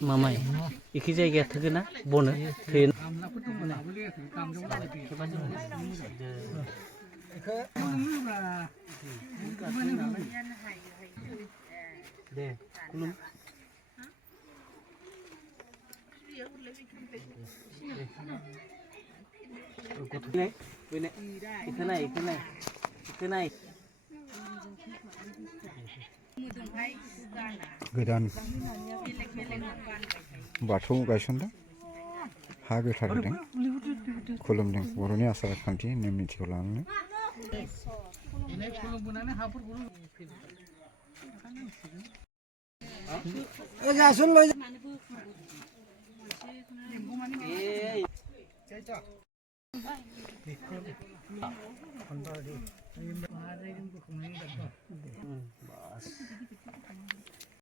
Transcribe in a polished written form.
मामाय इखि जायगाया थोगोन ना बनो थोयो दे खुलुम गथ'नाय बेनो इखोनाय गोदान बाथौ गायसनदों हा गोथार होदों खुलुमदों बर'नि आसार खान्थि नेम निथिखौ लानानै